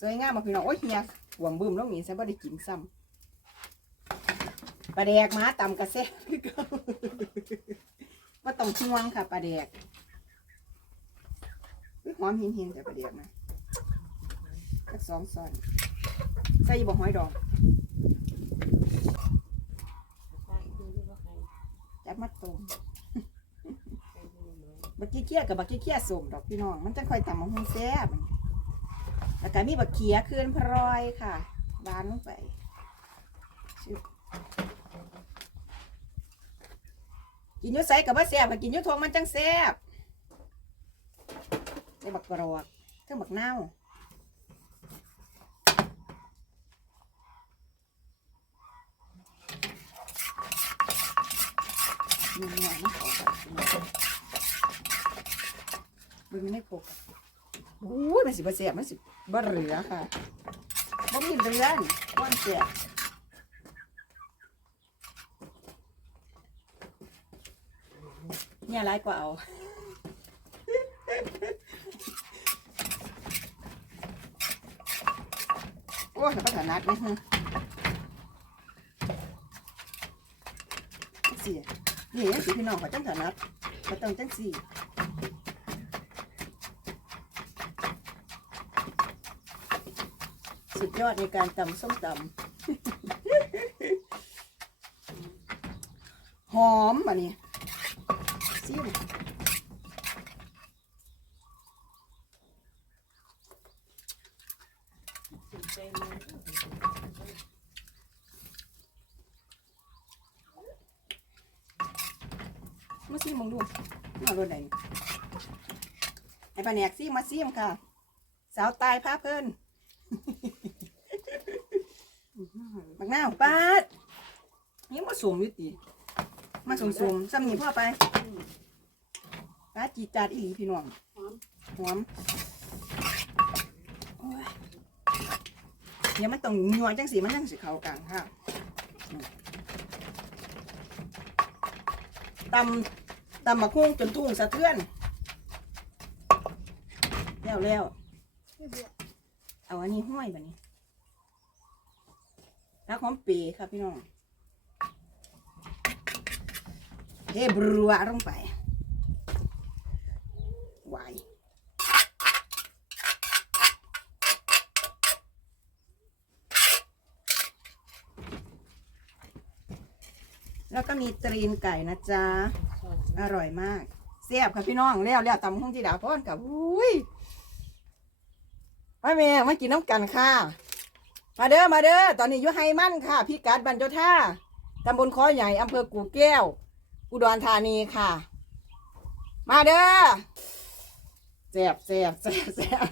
สวยงามมาพี่น้องโอ้ยเฮียหวงบึ้มแล้วหมีใส่บ่ได้กินซ้ำปลาแดกมาตำกระแซ่บคือเก่าว่าต้องห่วงค่ะปลาแดกอุ๊ยหอมหินหินแต่ปลาแดกนะสักสองซอนใส่บ่หอยดองจับมัดตรงบักกี้เคี้ยกับบักกี้เคี้ยสมดอกพี่น้อง มันจะค่อยตำมะฮุ่งแซ่บ แล้วก็มีบักเขียคืนพรอยค่ะวานลงไปกินยุ่ใสกับว่าแซ่บกินยุ่ทงมันจังแซ่บใส่บักกรอกเครื่องบักเน่าหน่อยมันเขาค่ะพี่น้องเบิ่งไม่ครบ โอ้ยมันสิบ่แซ่บมันสิบเหลือค่ะบ่มีเหลือนก้อนแซ่บเนี่ยร้ายกว่าเอาโอ้ยแล้วก็ถนัดไหมฮะเสียนี่สิพี่น้องเขาจังถนัดเขาต้องจังสี่ สุดยอดในการตำส้มตำหอมอะนี่ซิมมาซิมมองดูมาโรดไหนไอ้ปลาแหนกซิมมาซิมค่ะ สาวตายพาเพิ่น หน้าวปาดนี่มาสวมอยู่ติมาสวมสวมๆซ้ำนี่พ่อไปป้าดจีดจาดอีหลีพี่น้องหอมโอ้ยเดี๋ยวมันต้องนัวจังสีมันจังสีเขากันค่ะตำตำมะคุ้งจนทุ่งสะเทือน แล้วแล้ว เอาอันนี้ห้อยแบบนี้ รักหอมปีครับพี่น้องเทบรัวลงไปไหวแล้วก็มีตรีนไก่นะจ๊ะ อร่อยมากเสียบค่ะพี่น้องแล้วแล้วตำห้องที่ดาวพ้อนกับอุ้ยมาเมย์มากินน้ำกันค่ะ มาเด้อมาเด้อตอนนี้อยู่ไฮมั่นค่ะพี่กัดบันโจท่าตำบลคอใหญ่อำเภอกู่แก้ว อุดรธานีค่ะ มาเด้อแสบแสบแสบแสบ